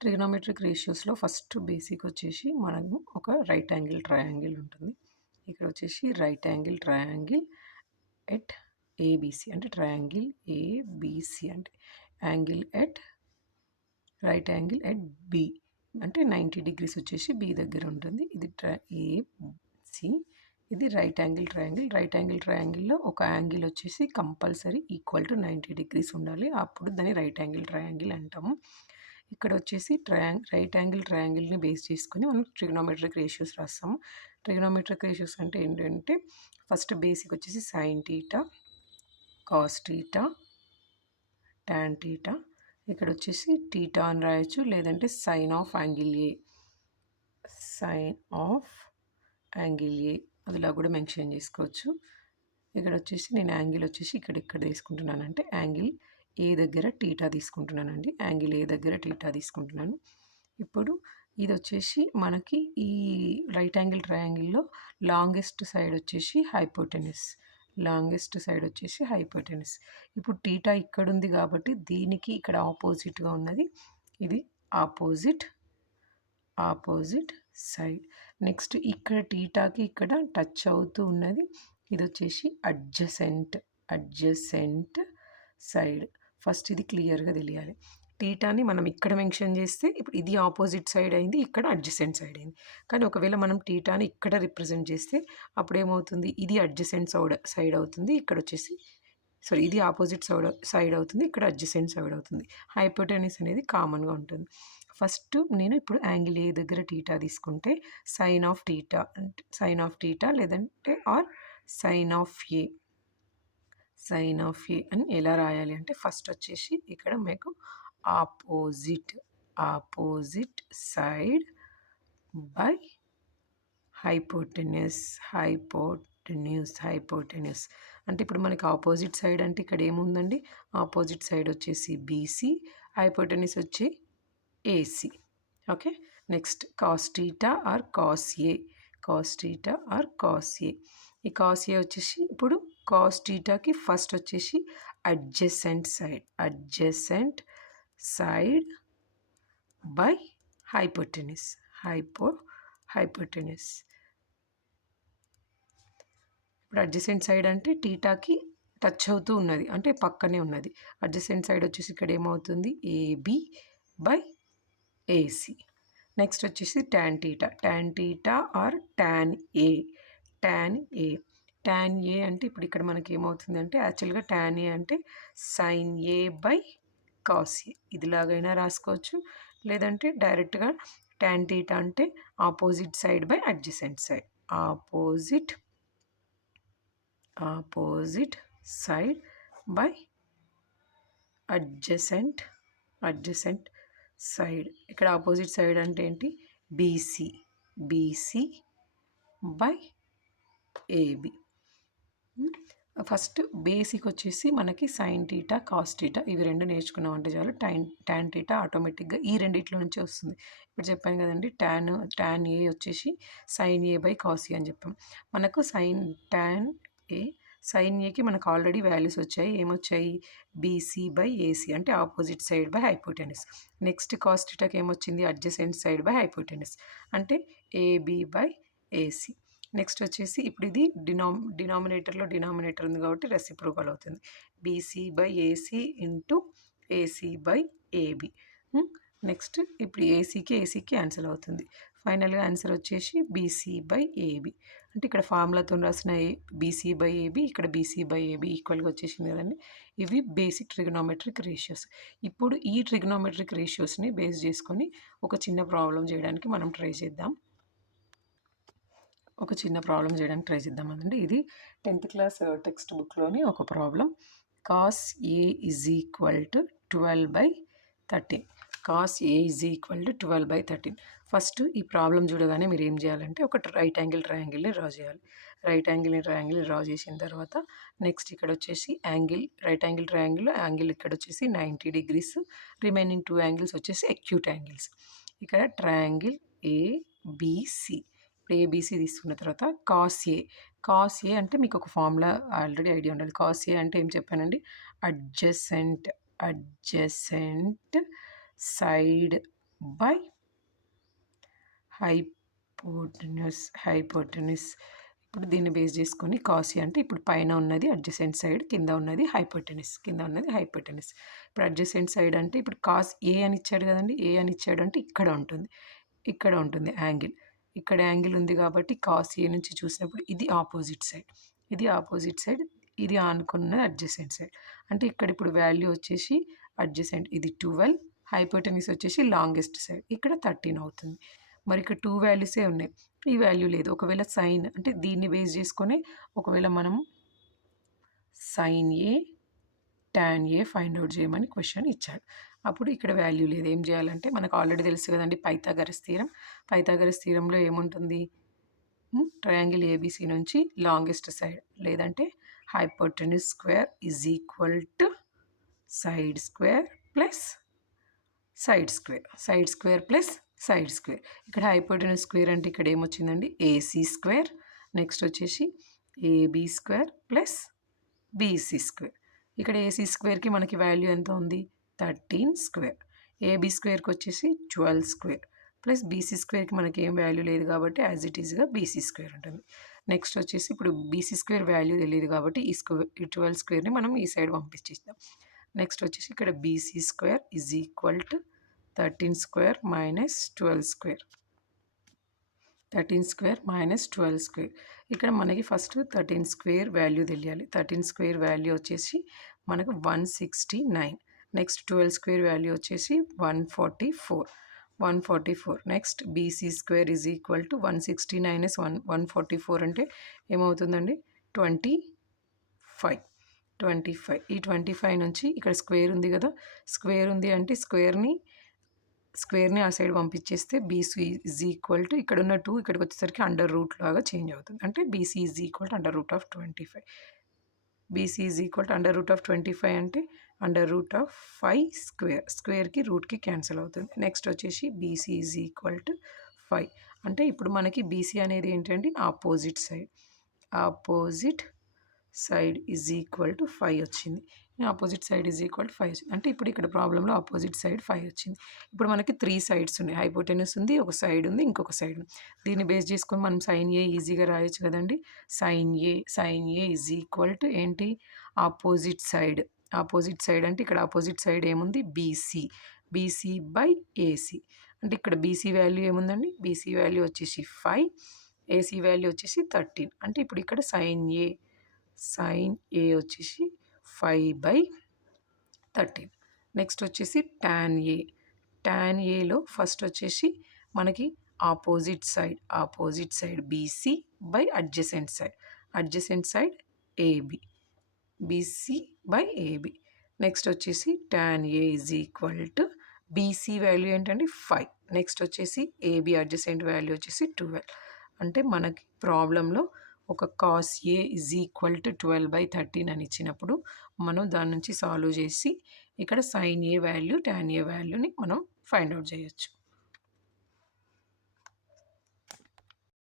Trigonometric రేషియోస్లో first basic వచ్చేసి మనము ఒక రైట్ యాంగిల్ ట్రయాంగిల్ ఉంటుంది. ఇక్కడ వచ్చేసి right angle triangle at A B C అంటే ట్రయాంగిల్ ఏబిసి అంటే angle at right angle at B అంటే 90 degrees వచ్చేసి బి దగ్గర ఉంటుంది. ఇది ఏసి, ఇది రైట్ యాంగిల్ ట్రయాంగిల్లో ఒక యాంగిల్ వచ్చేసి కంపల్సరీ ఈక్వల్ టు 90 degrees ఉండాలి. అప్పుడు దాన్ని రైట్ యాంగిల్ ట్రయాంగిల్ అంటాము. ఇక్కడ వచ్చేసి రైట్ యాంగిల్ ట్రయాంగిల్ని బేస్ చేసుకొని మనం ట్రిగ్నోమెట్రిక్ రేషియోస్ రాస్తాము. ట్రిగ్నోమెట్రిక్ రేషియోస్ అంటే ఏంటంటే ఫస్ట్ బేసిక్ వచ్చేసి sine theta, cos theta, tan theta. ఇక్కడ వచ్చేసి టీటా అని రాయొచ్చు, లేదంటే సైన్ ఆఫ్ యాంగిల్ ఏ అదిలా కూడా మెన్షన్ చేసుకోవచ్చు. ఇక్కడ వచ్చేసి నేను యాంగిల్ వచ్చేసి ఇక్కడ తీసుకుంటున్నానంటే యాంగిల్ ఏ దగ్గర టీటా తీసుకుంటున్నానండి. యాంగిల్ ఏ దగ్గర టీటా తీసుకుంటున్నాను. ఇప్పుడు ఇది వచ్చేసి మనకి ఈ రైట్ యాంగిల్ ట్రయాంగిల్లో లాంగెస్ట్ సైడ్ వచ్చేసి హైపోటెనస్. ఇప్పుడు టీటా ఇక్కడ ఉంది కాబట్టి దీనికి ఇక్కడ ఆపోజిట్గా ఉన్నది ఇది ఆపోజిట్ సైడ్. నెక్స్ట్ ఇక్కడ టీటాకి ఇక్కడ టచ్ అవుతూ ఉన్నది ఇది వచ్చేసి అడ్జసెంట్ సైడ్. ఫస్ట్ ఇది క్లియర్గా తెలియాలి. టీటాని మనం ఇక్కడ మెన్షన్ చేస్తే ఇప్పుడు ఇది ఆపోజిట్ సైడ్ అయింది, ఇక్కడ అడ్జసెంట్ సైడ్ అయింది. కానీ ఒకవేళ మనం టీటాని ఇక్కడ రిప్రజెంట్ చేస్తే అప్పుడు ఏమవుతుంది, ఇది అడ్జసెంట్ సైడ్ అవుతుంది, ఇక్కడ వచ్చేసి ఇది ఆపోజిట్ సైడ్ అవుతుంది, ఇక్కడ అడ్జసెంట్ సైడ్ అవుతుంది. హైపోటెనస్ అనేది కామన్గా ఉంటుంది. ఫస్ట్ నేను ఇప్పుడు యాంగిల్ ఏ దగ్గర టీటా తీసుకుంటే సైన్ ఆఫ్ టీటా లేదంటే ఆర్ సైన్ ఆఫ్ ఏ అని ఎలా రాయాలి అంటే ఫస్ట్ వచ్చేసి ఇక్కడ మీకు ఆపోజిట్ సైడ్ బై హైపోటెన్యూస్ అంటే ఇప్పుడు మనకి ఆపోజిట్ సైడ్ అంటే ఇక్కడ ఏముందండి, ఆపోజిట్ సైడ్ వచ్చేసి బీసీ, హైపోటెన్యూస్ వచ్చి A C. Okay, next cos theta or cos A. ఈ కాస్ ఏ వచ్చేసి ఇప్పుడు కాస్ టీటాకి ఫస్ట్ వచ్చేసి అడ్జసెంట్ సైడ్ బై హైపోటెన్యూస్. ఇప్పుడు అడ్జసెంట్ సైడ్ అంటే టీటాకి టచ్ అవుతూ ఉన్నది అంటే పక్కనే ఉన్నది. అడ్జసెంట్ సైడ్ వచ్చేసి ఇక్కడ ఏమవుతుంది ఏబి బై ఏసి. నెక్స్ట్ వచ్చేసి tan theta are tan A అంటే ఇప్పుడు ఇక్కడ మనకి ఏమవుతుంది అంటే యాక్చువల్గా టాన్ ఏ అంటే sine A by cos A. ఇదిలాగైనా రాసుకోవచ్చు, లేదంటే డైరెక్ట్గా టాన్ టీటా అంటే opposite side by adjacent side. Opposite side by adjacent side. ఇక్కడ ఆపోజిట్ సైడ్ అంటే ఏంటి, BC by AB. First basic వచ్చేసి మనకి సైన్ టీటా, కాస్ టీటా ఇవి రెండు నేర్చుకున్నామంటే చాలు. టాన్ టీటా ఆటోమేటిక్గా ఈ రెండిట్లో నుంచి వస్తుంది. ఇప్పుడు చెప్పాను కదండి, టాన్ ఏ వచ్చేసి sine A by cos A అని చెప్పాం. మనకు సైన్ ఏకి మనకు ఆల్రెడీ వాల్యూస్ వచ్చాయి. ఏమొచ్చాయి, బీసీ బై ఏసీ అంటే opposite side by hypotenuse. Next cos టీటాకి ఏమొచ్చింది, అడ్జసెంట్ సైడ్ బై హైపోటెనస్ అంటే ఏబి బై ఏసీ. నెక్స్ట్ వచ్చేసి ఇప్పుడు ఇది డినామినేటర్ ఉంది కాబట్టి రెసిప్రోకల్ అవుతుంది. BC by AC into AC by AB. Next ఇప్పుడు ఏసీకి ఆన్సర్ అవుతుంది. ఫైనల్గా ఆన్సర్ వచ్చేసి బీసీ బై ఏబి. అంటే ఇక్కడ ఫార్ములాతో రాసిన బీసీ బై ఏబి, ఇక్కడ బీసీ బై ఏబి ఈక్వల్గా వచ్చేసింది కదండి. ఇవి బేసిక్ ట్రిగ్నోమెట్రిక్ రేషియోస్. ఇప్పుడు ఈ ట్రిగ్నోమెట్రిక్ రేషియోస్ని బేస్ చేసుకొని ఒక చిన్న ప్రాబ్లం చేయడానికి మనం ట్రై చేద్దాం. అండి. ఇది 10th క్లాస్ టెక్స్ట్ బుక్లోని ఒక problem. Cos A is equal to 12/13. First ఈ ప్రాబ్లం చూడగానే మీరు ఏం చేయాలంటే ఒక రైట్ యాంగిల్ ట్రయాంగిల్ని డ్రా చేయాలి. రైట్ యాంగిల్ ట్రయాంగిల్ డ్రా చేసిన తర్వాత నెక్స్ట్ ఇక్కడ వచ్చేసి రైట్ యాంగిల్ ట్రయాంగిల్లో యాంగిల్ ఇక్కడ వచ్చేసి 90 degrees, రిమైనింగ్ 2 యాంగిల్స్ వచ్చేసి అక్యూట్ యాంగిల్స్. ఇక్కడ ట్రయాంగిల్ ఏబిసి. ఇప్పుడు ఏబిసి తీసుకున్న తర్వాత కాస్ ఏ అంటే మీకు ఒక ఫార్ములా ఆల్రెడీ ఐడియా ఉండాలి. కాస్ ఏ అంటే ఏం చెప్పానండి, adjacent adjacent side by hypotenuse. ఇప్పుడు దీన్ని బేస్ చేసుకొని కాసి అంటే ఇప్పుడు పైన ఉన్నది అడ్జసెంట్ సైడ్, కింద ఉన్నది హైపోటెన్యూస్, ఇప్పుడు అడ్జసెంట్ సైడ్ అంటే ఇప్పుడు కాస్ ఏ అని ఇచ్చాడు కదండి. ఏ అని ఇచ్చాడు అంటే ఇక్కడ ఉంటుంది యాంగిల్. ఇక్కడ యాంగిల్ ఉంది కాబట్టి కాస్ ఏ నుంచి చూసినప్పుడు ఇది ఆపోజిట్ సైడ్, ఇది ఆనుకున్నది అడ్జసెంట్ సైడ్. అంటే ఇక్కడ ఇప్పుడు వాల్యూ వచ్చేసి అడ్జసెంట్ ఇది 12, హైపోటెన్యూస్ వచ్చేసి లాంగెస్ట్ సైడ్ ఇక్కడ 13 అవుతుంది. మరి ఇక్కడ 2 వాల్యూసే ఉన్నాయి, ఈ వాల్యూ లేదు. ఒకవేళ సైన్ అంటే దీన్ని బేస్ చేసుకొని ఒకవేళ మనం సైన్ ఏ tan ఏ ఫైండ్ అవుట్ చేయమని క్వశ్చన్ ఇచ్చాడు. అప్పుడు ఇక్కడ వాల్యూ లేదు. ఏం చేయాలంటే మనకు ఆల్రెడీ తెలుసు కదండి పైథాగరస్ థీరంలో ఏముంటుంది, ట్రయాంగిల్ ఏబిసి నుంచి లాంగెస్ట్ సైడ్ లేదంటే hypotenuse square is equal to side square plus side square. ఇక్కడ హైపోటెన్యూస్ స్క్వేర్ అంటే ఇక్కడ ఏమొచ్చిందండి ఏసీ స్క్వేర్, నెక్స్ట్ వచ్చేసి AB square plus BC square. ఇక్కడ ఏసీ స్క్వేర్కి మనకి వాల్యూ ఎంత ఉంది 13 స్క్వేర్, ఏబీ స్క్వేర్కి వచ్చేసి 12 స్క్వేర్ ప్లస్ బీసీ స్క్వేర్కి మనకి ఏం వాల్యూ లేదు కాబట్టి యాజ్ ఇట్ ఈస్గా బీసీ స్క్వేర్ ఉంటుంది. నెక్స్ట్ వచ్చేసి ఇప్పుడు బీసీ స్క్వేర్ వాల్యూ తెలియదు కాబట్టి ఈ 12 స్క్వేర్ని మనం ఈ సైడ్ పంపించేస్తాం. నెక్స్ట్ వచ్చేసి ఇక్కడ BC square is equal to 13 square minus 12 square, ఇక్కడ మనకి ఫస్ట్ 13 స్క్వేర్ వాల్యూ తెలియాలి. 13 స్క్వేర్ వాల్యూ వచ్చేసి మనకు 169. నెక్స్ట్ 12 స్క్వేర్ వాల్యూ వచ్చేసి 144. Next BC square is equal to 169 - 144 అంటే ఏమవుతుందండి 25. ఈ 25 నుంచి ఇక్కడ స్క్వేర్ ఉంది కదా, స్క్వేర్ ఉంది అంటే స్క్వేర్ని ఆ సైడ్ పంపించేస్తే బీసీ ఈజ్ ఈక్వల్ టు ఇక్కడ ఉన్న 2 ఇక్కడికి వచ్చేసరికి అండర్ రూట్ లాగా చేంజ్ అవుతుంది. అంటే BC is equal to under root of 25. BC is equal to under root of 25 అంటే అండర్ రూట్ ఆఫ్ 5 స్క్వేర్కి రూట్కి క్యాన్సిల్ అవుతుంది. నెక్స్ట్ వచ్చేసి బీసీ ఈజ్ ఈక్వల్ టు 5 అంటే ఇప్పుడు మనకి బీసీ అనేది ఏంటంటే opposite side is equal to 5 వచ్చింది. Opposite side is equal to 5 వచ్చింది. అంటే ఇప్పుడు ఇక్కడ ప్రాబ్లంలో ఆపోజిట్ సైడ్ 5 వచ్చింది. ఇప్పుడు మనకి 3 సైడ్స్ ఉన్నాయి, హైపోటెన్యూస్ ఉంది, ఒక సైడ్ ఉంది, ఇంకొక సైడ్ ఉంది. దీన్ని బేస్ చేసుకొని మనం సైన్ ఏ ఈజీగా రాయొచ్చు కదండి. Sine A is equal to ఏంటి ఆపోజిట్ సైడ్ అంటే ఇక్కడ ఆపోజిట్ సైడ్ ఏముంది బీసీ బై ఏసీ. అంటే ఇక్కడ బీసీ వాల్యూ ఏముందండి, బీసీ వాల్యూ వచ్చేసి 5, ఏసీ వాల్యూ వచ్చేసి 13. అంటే ఇప్పుడు ఇక్కడ సైన్ ఏ వచ్చేసి 5/13. నెక్స్ట్ వచ్చేసి tan ఏలో ఫస్ట్ వచ్చేసి మనకి opposite side BC by adjacent side AB, BC by AB. Next వచ్చేసి tan A is equal to BC value ఏంటంటే 5, నెక్స్ట్ వచ్చేసి ఏబి అడ్జసెంట్ వాల్యూ వచ్చేసి 12. అంటే మనకి ప్రాబ్లంలో ఒక cos A is equal to 12/13 అని ఇచ్చినప్పుడు మనం దాని నుంచి సాల్వ్ చేసి ఇక్కడ సైన్ ఏ వాల్యూ tan ఏ వాల్యూని మనం ఫైండ్ అవుట్ చేయొచ్చు.